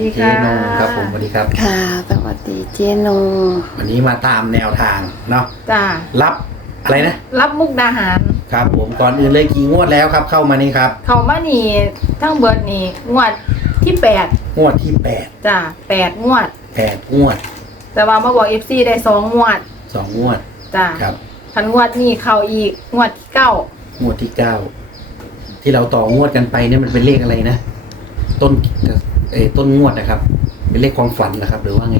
สวัสดีเจค่ะนงครับผมสวัสดีครับ ค่ะ สวัสดีเจนงวันนี้มาตามแนวทางเนาะจ้ารับอะไรนะ รับมุกดาหาร ครับ ผมก่อนอื่นเลยกี่งวดแล้วครับ เข้ามานี่ครับเขามานี่ทั้งเบิดนี่งวดที่แปดงวดที่แปดจ้าแปดงวด แปดงวดแต่ว่ามาบอกเอฟซีได้สองงวดสองงวดจ้าครับพันงวดนี่เข้าอีกงวดที่เก้างวดที่เก้าที่เราต่องวดกันไปเนี่ยมันเป็นเลขอะไรนะ ต้น เออต้นงวดนะครับ เป็นเลขความฝันนะครับ หรือว่าไง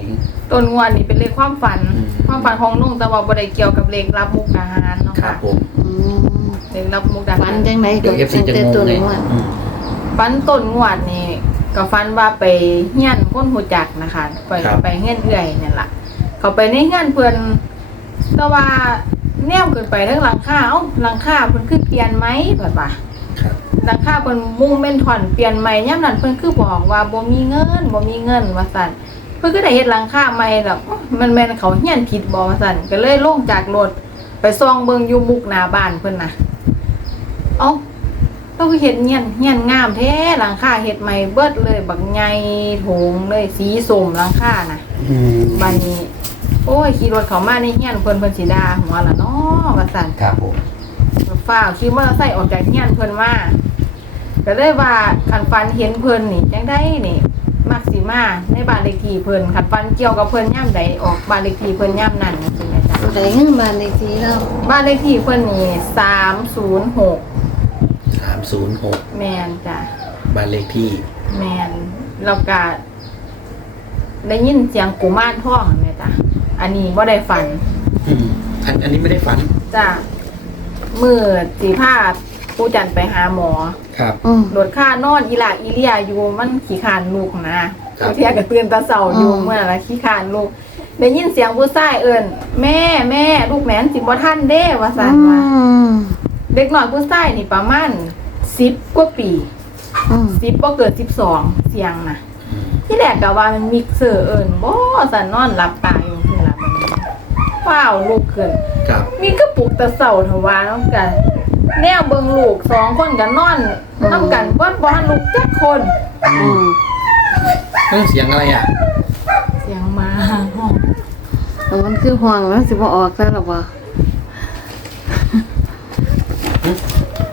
ต้นงวดนี่เป็นเลขความฝัน อืม ความฝันของนุ่งแต่ว่าบ่ได้เกี่ยวกับเลขรับมุกดาหารเนาะครับค่ะผมอืมเลขรับมุกดาฝัหานรจังไหนเดี๋ยวเอฟซีจะงงตัวเลยว่าอืมฝันต้นงวดนี่ก็ฝันว่าไปเฮียนคนหูจักนะคะ ไปไปเฮียนเอื่อยนั่นล่ะ เขาไปในเฮียนเพิ่นแต่ว่าแนวเกินไปทั้งหลังคาเอ้าหลังคาเพิ่นคือเปลี่ยนไหมเพิ่นว่า ครับหลังคาเพิ่นมุ่งเม่นถอนเปลี่ยนใหม่ยามนั้นเพิ่นคือบอกว่าบ่มีเงินบ่มีเงินว่าซั่นเพิ่นก็ได้เฮ็ดหลังคาใหม่แล้วมันแม่นเขาเฮียนผิดบ่ว่าซั่นก็เลยลงจากรถไปส่องเบิ่งอยู่มุกหน้าบ้านเพิ่นน่ะเอ้าเราคือเฮ็ดเฮียนเฮียนงามแท้หลังคาเฮ็ดใหม่เบิดเลย บักใหญ่โถงเลยสีส้มหลังคาน่ะอืมบัดนี้ โอ้ยขี่รถเขามาในเฮียนเพิ่นเพิ่นสิด่าหัวละเนาะว่าซั่นครับผม ฟ้าวขี่มอเตอร์ไซค์ออกจากเฮียนเพิ่นมาก็เลยว่าคันฟันเห็นเพิ่นนี่จังได้นี่มักสิมาในบ้านเลขที่เพิ่นคันฟันเกี่ยวกับเพิ่นย่ำใดออกบ้านเลขที่เพิ่นย่ำนั้นจังซี่นะจ๊ะตัวใดเงินบานในทีเราบ้านเลขที่เพิ่นนี่306สามศูนย์หกแม่นจ้ะบ้านเลขที่ แม่นแล้วก็ได้ยินเสียงกุมารทองแม่จ้ะอันนี้บ่ได้ฝันอืมอันอันนี้ไม่ได้ฝันจ้ะ มือสีผ้าผู้จันไปหาหมอครับ อืม โดดค่านอนอีหลาอีเลียอยู่มันขี้ขานลูกนะครับ เทียกับเตือนตาเสาอยู่อืม เมื่อละขี้ขานลูกได้ยินเสียงผู้ชายเอิ้นแม่แม่ลูกแม่นสิบ่ทันเด้ว่าซั่นว่าอืมเด็กน้อยผู้ชายนี่ประมาณ10กว่าปีอืม10บ่เกิน12เสียงน่ะอืมที่แรกก็ว่ามันมิกเซอร์เอิ้นบ่ซั่นนอนหลับตาอยู่คือล่ะมัน ว้าวลุกขึ้น ครับมีกระปุกตะเสาเถอะว่าน้องกัน แนวเบิงลูกสองคนกันนอนน้ำกันวัดบ้านลูกจักคน อือืมมเรื่องเสียงอะไรอะ เสียงหมาห้องแล้วมันคือห่วงแล้วสิบ่ออกแล้วหรอวะ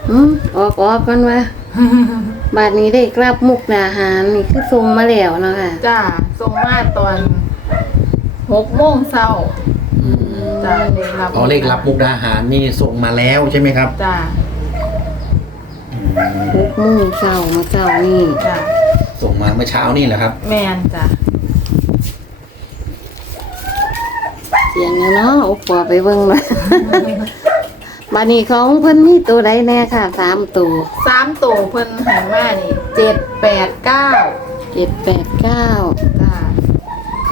อืมออกออกกันวะบาทนี้ได้กลับมุกดาหารนี่คือทรงมาแล้วเนาะค่ะจ้าส่งมาตอนหกโมงเช้า จ้าเลขรับอ๋อเลขรับมุกดาหารนี่ส่งมาแล้วใช่ไหมครับจ้าอืมหกโมงเช้ามาเช้านี่จ้าส่งมาเมื่อเช้านี่แหละครับ แมนจ้าเสียงแล้วเนาะโอ้ปอไปเบิ่งมาบาดนี้ของเพิ่นมีตัวใดแน่ค่ะสามตัวสามตัวเพิ่นใหายมานี่เจ็ดแปดเก้าเจ็ดแปดเก้าจ้า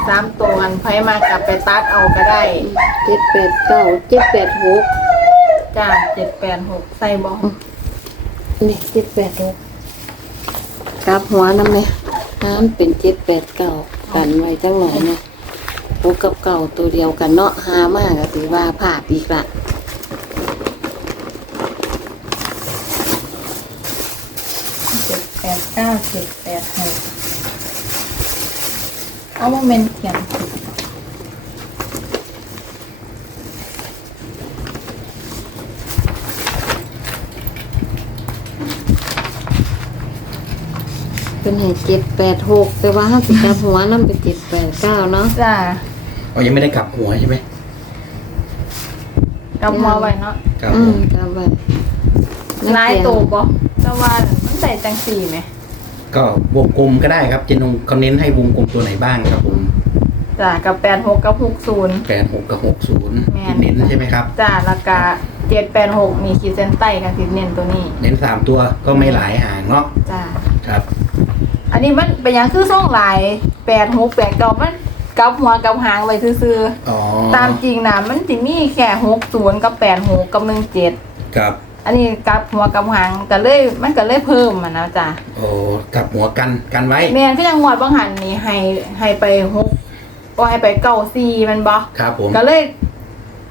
สามตัวอันไผมากลับไปตัดเอาก็ได้เจ็ดแปดเก้าเจ็ดแปดหกจ้าเจ็ดแปดหกใส่บอนี่เจ็ดแปดหกกลับหัวน้ำเลยน้ำเป็นเจ็ดแปดเก้ากันไว้จังหน่อยเนาะหกกับเก่าตัวเดียวกันเนาะหามากก็ถือว่าผ่าดอีกละเจ็ดแปดเก้าเจ็ดแปดหก เอาโมเมนต์เขียนเป็นให้เจ็ดแปดหกแต่ว่าห้าสิบกลับหัวน้ำเป็นเจ็ดแปดเก้าเนาะจ้าอ๋อยังไม่ได้กลับหัวใช่ไหมกับมอไว้เนาะครับอืผมมกลับไว้ลายโตบ่แต่ว่ามันใส่จังสี่ไหม ก็วงกลมก็ได้ครับเจนงเขาเน้นให้วงกลมตัวไหนบ้างครับผมจ้ากับแปดหกกับหกศูนย์ แปดหกกับหกศูนย์แม่นเน้นใช่ไหมครับ จ้าแล้วก็เจ็ดแปดหกนี่ขีดเส้นใต้กันสิเน้นตัวนี้เน้นสามตัวก็ไม่หลายห่างเนาะจ้าครับ อันนี้มันเป็นอย่างคือส่องลายแปดหกแปดเก้ามันกับหัวกับหางไว้ซื่ออ๋อๆตามจริงนะมันจะมีแค่หกศูนย์กับแปดหกกับหนึ่งเจ็ด ครับ อันนี้กับหัวกับหางก็เลยมันก็เลยเพิ่มอะนะจ้ะโอ้กลับหัวกันกันไว้ แม่นก็ยังงวดบางหันนี่ให้ให้ไปหกก็ให้ไปเก้าสี่แมันบ่ครับผม ก็เลย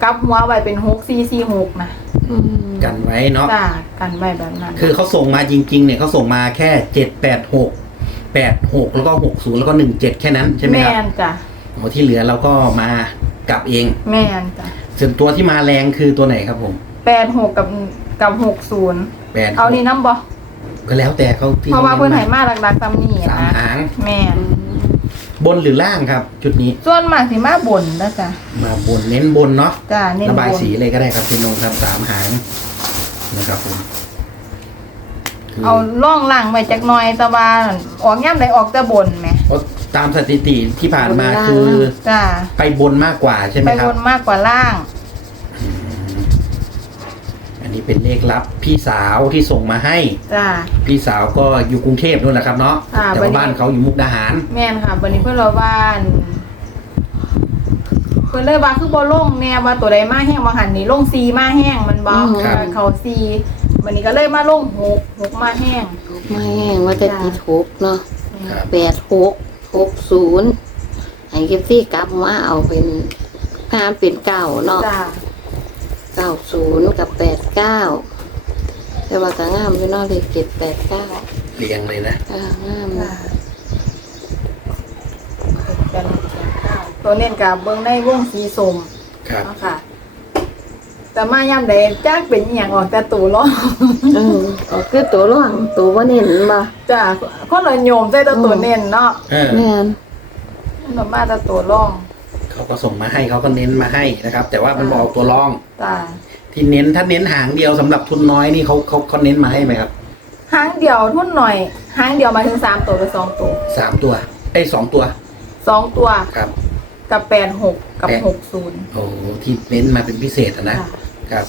กลับหัวไว้เป็นหกสี่สี่หกนะอืมกันไว้เนาะ จ้ะกันไว้แบบนั้น คือเขาส่งมาจริง ๆ เนี่ยเขาส่งมาแค่เจ็ดแปดหกแปดหกแล้วก็หกศูนย์แล้วก็หนึ่งเจ็ดแค่นั้นใช่ไหมแม่ครับนจ้ะโอ้ที่เหลือเราก็มากลับเอง แม่นจ้ะส่วนตัวที่มาแรงคือตัวไหนครับผม แปดหกกับ กับหกศูนย์แปดเอานี่น้ำบ่ก็แล้วแต่เขาที่เพราะว่าเพิ่นให้มาหลักๆซ้ำนี่สามนะหาง แม่นบนหรือล่างครับ จุดนี้ส่วนมากสิมาบ่นนะจ้ะมาบนเน้นบนเนาะจ้ะเน้นระบบายนสีเลยก็ได้ครับพี่นงครับสามหางนะครับผมคือเอาล่องล่างไว้จักหน่อยแต่ว่าออกย่ำใดออกแต่บนแหมเพราะตามสถิติที่ผ่านมาบนล่างคือ จ้ะไปบนมากกว่าใช่ไหมไปครับบนมากกว่าล่างอั นนี้เป็นเลขลับพี่สาวที่ส่งมาให้ จ้ะพี่สาวก็อยู่กรุงเทพนู่นแหละครับเนาะอ่าแต่วันว่านี้บ้านเขาอยู่มุกดาหาร แม่นค่ะวันนี้เพื่อนเราบ้านเพื่อนเลยว่าคือบ่ลงแน่ว่าตัวใดมาแห้งมาหันนี่ลงซีมาแห้งมันบ่อืม ครับ เขาซีวันนี้ก็เลยมาลงหกหกมาแห้งไม่แห้งว่าจะติดหกเนาะครับ แปดหกหกศูนย์ให้เก็บซี่กลับมาเอาเป็นพานเป็นเก้าเนาะจ้า เก้าศูนย์กับแปดเก้าแต่ว่าก็งามอยู่เนาะเลขเจ็ดแปดเก้าเรียงเลยนะอ่างามจ้านะตัวเน้นกับเบิ้งในวงสีสมครับเนาะค่ะ แต่มาย่ำใดจ้าเป็นอหย่างออกแต่ตัวล้อ เออก็คือตัวร่วงตัวว่าเน้นมาจ้าคนละโยมใส่แต่ตัวเน้นเนาะเออแม่นเรามาแต่ตัวล่อง เขาก็ส่งมาให้เขาก็เน้นมาให้นะครับ แต่ว่ามันบอกตัวรอง จ้าที่เน้นถ้าเน้นหางเดียวสำหรับทุนน้อยนี่เขาเขาเขาเน้นมาให้ไหมครับหางเดียวทุ่นหน่อยหางเดียวหมายถึงสามตัวหรือสองตัวสามตัวไอ้ยสองตัวสองตัวครับ กับแปดหกกับแปด หกศูนย์ โอ้โหที่เน้นมาเป็นพิเศษอะนะครับ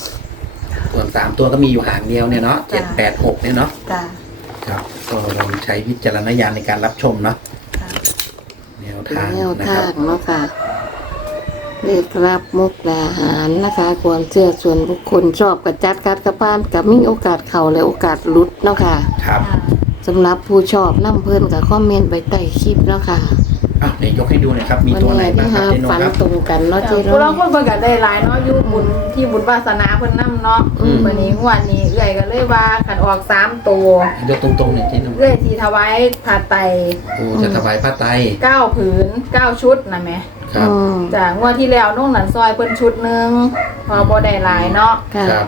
ส่วนสามตัวก็มีอยู่หางเดียวเนี่ยเนาะเจ็ดแปดหกเนี่ยเนาะจ้าครับก็ลองใช้วิจารณญาณในการรับชมเนาะจ้า แนวเป็นทางแนวนะคทารับ งเนาะค่ะ เลขรับมุกดาหารนะคะ ควรเชื่อส่วนบุคคลชอบกระจัดกัดกระพานกับมีโอกาสเข่าและโอกาสหลุดเนาะค่ะครับสำหรับผู้ชอบน้ำเพิ่นกับคอมเมนต์ไปใต้คลิปเนาะค่ะอะเดี๋ยวยกให้ดูหน่อยครับ มีวันตัวไหนนี้บ้างที่ครับหาเจนงฝันครับ ตรงกันเนาะจ้าที่ผู้เราเราคนเพิ่นก็ได้หลายเนาะอยู่บุญที่บุญวาสนาเพิ่นนํเนาะอืม วันนี้งวันนี้เอื้อยก็เลยว่าคันออกสามตัวยกตรงๆหน่อยเจนงเอื้อยสิถวายผ้าไตรโอ้จะถวายผ้าไตรเก้าผืนเก้าชุดนะแม่ ครับ อืมจ้างวดที่แล้วน้องหนันซอยเพิ่นชุดหนึงพอบ่ได้หลายเนาะค่ะ ครับ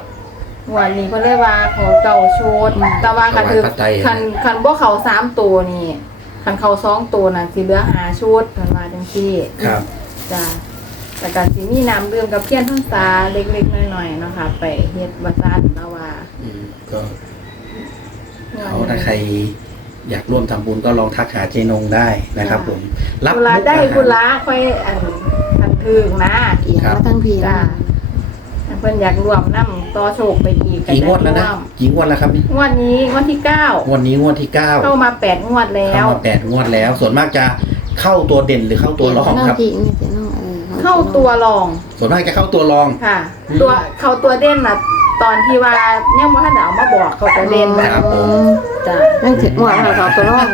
งวันนี้เพิ่นเลยว่าขอเก้าชุดอืมแต่ว่าคันคือถวายผ้าไตรคันคันบ่เข้าสามตัวนี่คันเข้าสองตัวน่ะสิเหลือหาชุดเพิ่นว่าจังซี่ครับจ้าแต่การสิมีน้ำดื่มกับเพี้ยนทั้งตาเล็กๆน้อยๆเนาะค่ะไปเฮ็ดวัดซานแล้วว่าอืมก็ เอาถ้าใคร อยากร่วมทำบุญก็ลองทักหาเจนงได้นะครับ ผม รับกุลามุกได้อาหารกุลาค่อยอันอันถึงนะเอียงครับมาทั้งพีจ้านะเพิ่นอยากรวมน้ำต่อโชคไปอีกกี่งวดแล้วนะร่มกี่งวดแล้วครับนี่งวดนี้งวดที่เก้างวดนี้งวดที่เก้าเข้ามาแปดงวดแล้เข้าวมาแปดงวดแล้ว ส่วนมากจะเข้าตัวเด่นหรือเข้าตัวรองครับเอียงมาทั้งพีนี่เจ๊น้องเออเข้าตัวรอง ส่วนมากจะเข้าตัวรองค่ะอืมตัวเข้าตัวเด่นน่ะ ตอนที่ว่ายังบ่ทันได้เอามาบอกเขาตัวเด่นครับผมจ้านั่นถึงหมวดเราเขาตัวรอง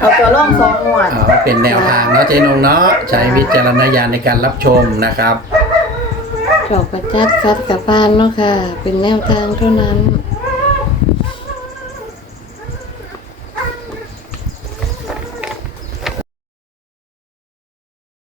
เอาตัวรองสองงวด เอาเป็นแนวทางเนาะเจนงเนาะใช้วิจารณญาณในการรับชมนะครับชอบกระจัดกัดกระพานเนาะค่ะ เป็นแนวทางเท่านั้นจ